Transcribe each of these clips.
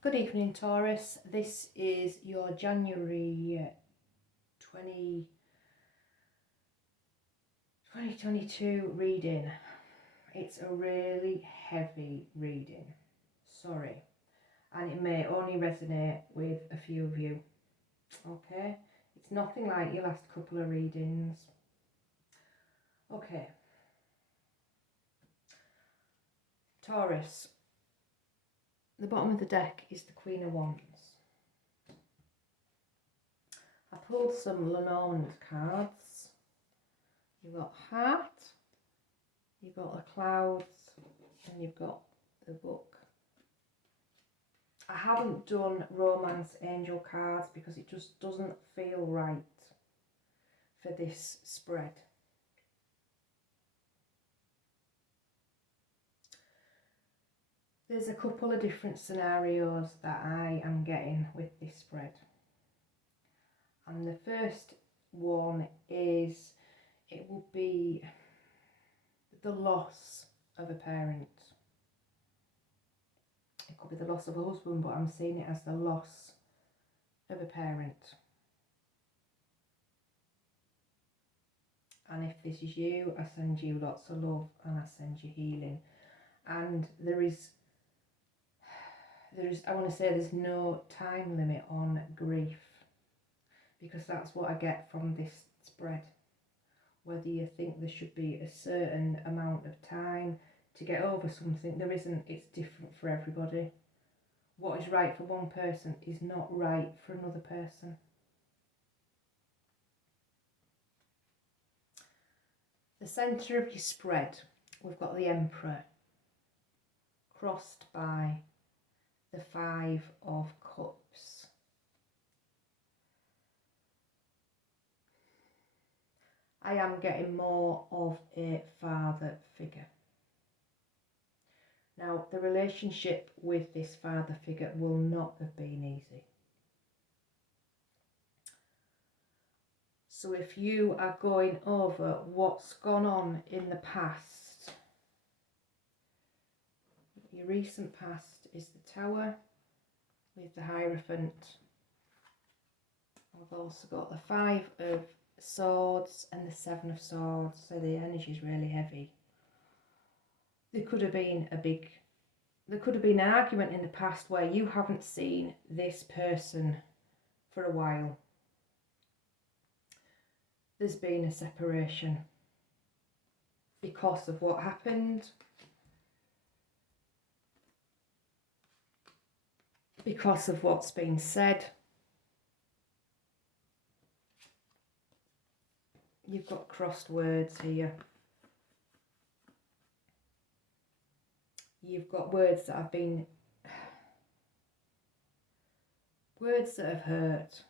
Good evening, Taurus. This is your January 2022 reading. It's a really heavy reading, sorry, and it may only resonate with a few of you, okay? It's nothing like your last couple of readings. Okay. Taurus, the bottom of the deck is the Queen of Wands. I pulled some Lenormand cards. You've got Heart, you've got the Clouds, and you've got the Book. I haven't done Romance Angel cards because it just doesn't feel right for this spread. There's a couple of different scenarios that I am getting with this spread. And the first one is, it will be the loss of a parent. It could be the loss of a husband, but I'm seeing it as the loss of a parent. And if this is you, I send you lots of love and I send you healing. And there is, I want to say there's no time limit on grief, because that's what I get from this spread. Whether you think there should be a certain amount of time to get over something, there isn't. It's different for everybody. What is right for one person is not right for another person. The centre of your spread, we've got the Emperor, crossed by the Five of Cups. I am getting more of a father figure. Now, the relationship with this father figure will not have been easy. So if you are going over what's gone on in the past, your recent past is the Tower with the Hierophant. I've also got the Five of Swords and the Seven of Swords, so the energy is really heavy. There could have been an argument in the past where you haven't seen this person for a while. There's been a separation because of what happened, because of what's been said. You've got crossed words here. You've got words that have been, words that have hurt.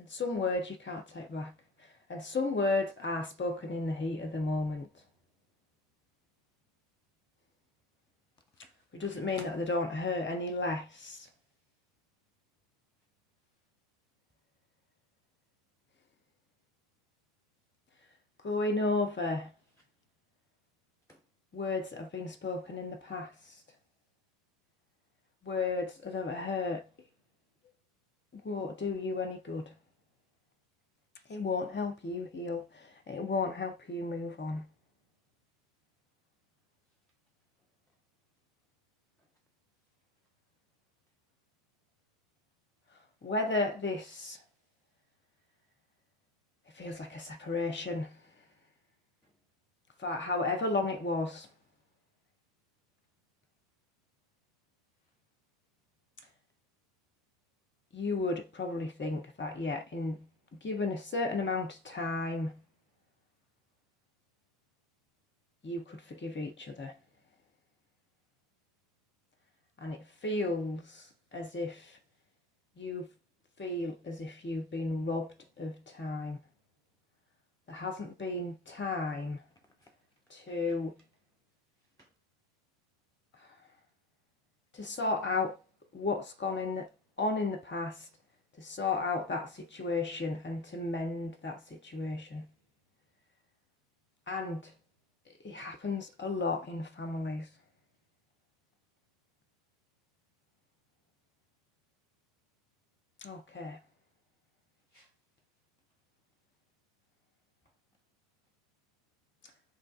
And some words you can't take back. And some words are spoken in the heat of the moment. It doesn't mean that they don't hurt any less. Going over words that have been spoken in the past, words that have hurt, won't do you any good. It won't help you heal. It won't help you move on. Whether this, it feels like a separation for however long it was, you would probably think that, yeah, in given a certain amount of time, you could forgive each other. And it feels as if you feel as if you've been robbed of time. There hasn't been time to sort out what's gone on in the past, to sort out that situation and to mend that situation. And it happens a lot in families. Okay.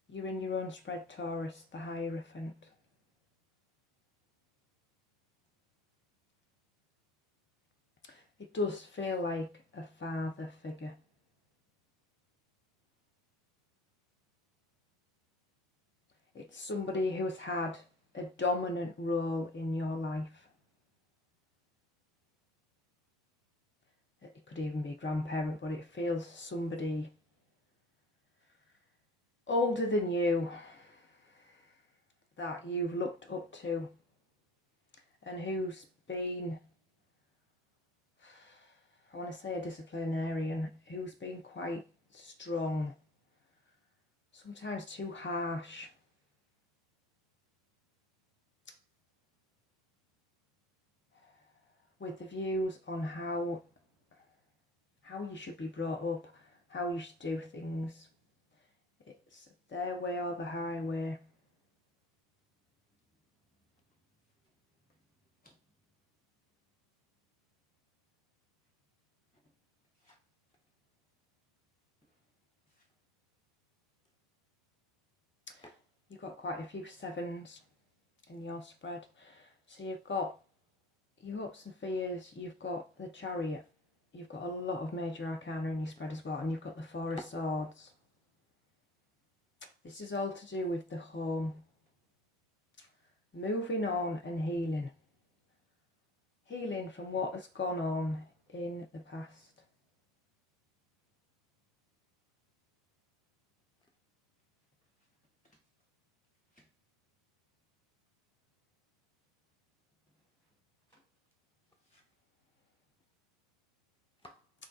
You're in your own spread, Taurus, the Hierophant. It does feel like a father figure. It's somebody who's had a dominant role in your life. It could even be a grandparent, but it feels somebody older than you that you've looked up to and who's been, I want to say a disciplinarian, who's been quite strong, sometimes too harsh. With the views on how you should be brought up, how you should do things. It's their way or the highway. You've got quite a few sevens in your spread. So you've got your hopes and fears, you've got the Chariot, you've got a lot of major arcana in your spread as well, and you've got the Four of Swords. This is all to do with the home. Moving on and healing. Healing from what has gone on in the past.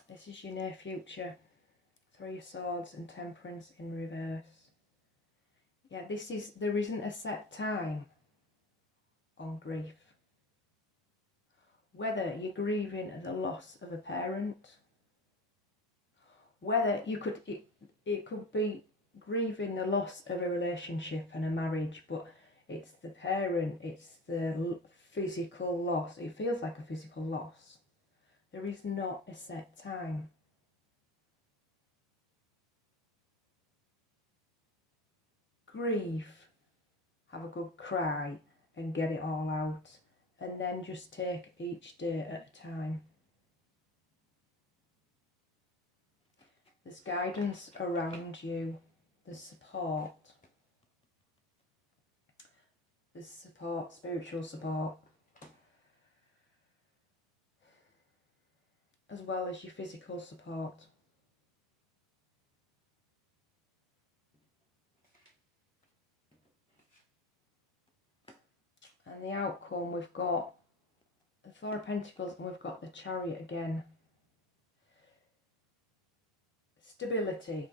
This is your near future. Three of Swords and Temperance in reverse. Yeah, there isn't a set time on grief. Whether you're grieving the loss of a parent, whether it could be grieving the loss of a relationship and a marriage, but it's the parent, it's the physical loss. It feels like a physical loss. There is not a set time. Grieve, have a good cry and get it all out, and then just take each day at a time. There's guidance around you, there's support. There's support, spiritual support, as well as your physical support. And the outcome, we've got the Four of Pentacles and we've got the Chariot again. Stability.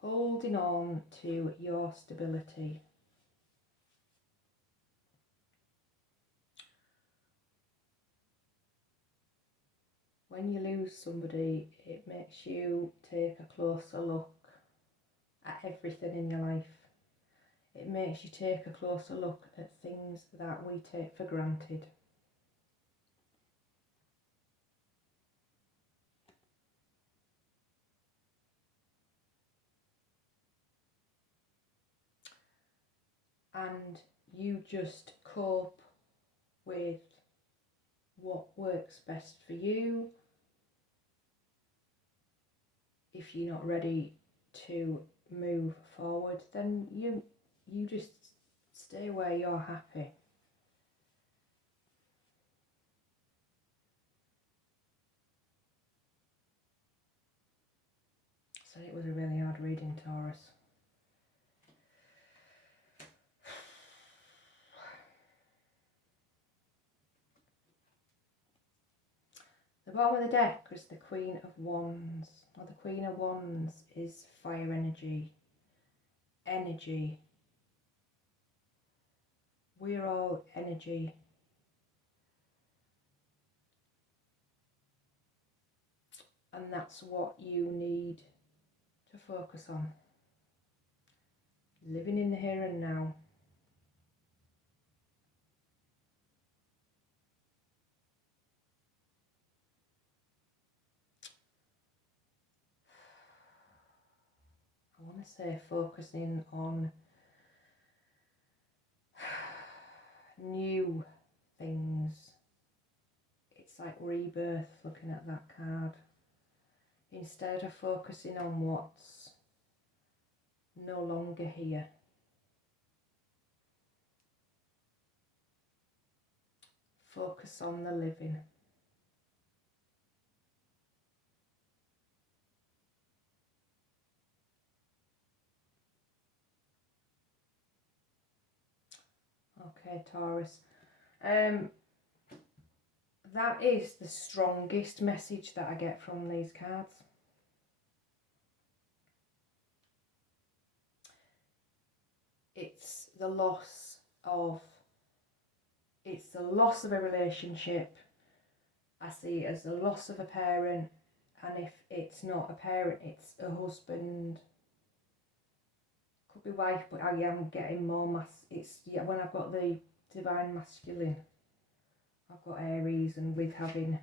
Holding on to your stability. When you lose somebody, it makes you take a closer look at everything in your life. It makes you take a closer look at things that we take for granted. And you just cope with what works best for you. If you're not ready to move forward, then you just stay where you're happy. So it was a really hard reading, Taurus. The bottom of the deck was the Queen of Wands. Now the Queen of Wands is fire energy. Energy. We're all energy. And that's what you need to focus on. Living in the here and now. I say focusing on new things. It's like rebirth, looking at that card. Instead of focusing on what's no longer here. Focus on the living. Okay, Taurus. That is the strongest message that I get from these cards. It's the loss of a relationship. I see it as the loss of a parent, and if it's not a parent, it's a husband. Could be wife, but I am getting more when I've got the divine masculine, I've got Aries, and with having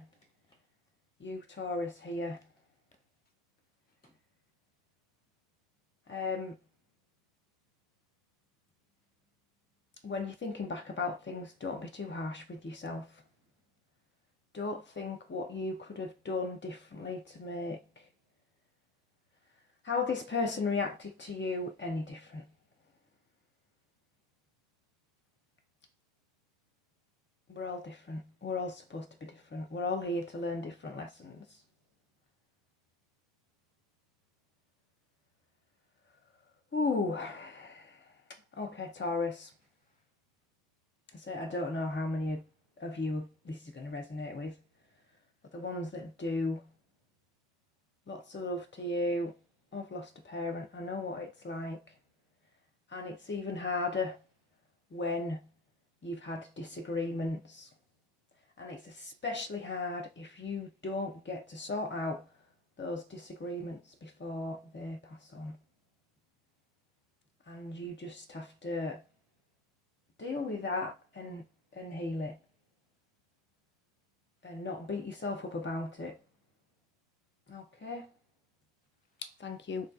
you, Taurus, here. When you're thinking back about things, don't be too harsh with yourself. Don't think what you could have done differently to make how this person reacted to you any different. We're all different. We're all supposed to be different. We're all here to learn different lessons. Ooh. Okay, Taurus. I don't know how many of you this is going to resonate with, but the ones that do, lots of love to you. I've lost a parent. I know what it's like. And it's even harder when you've had disagreements. And it's especially hard if you don't get to sort out those disagreements before they pass on. And you just have to deal with that and heal it. And not beat yourself up about it. Okay. Thank you.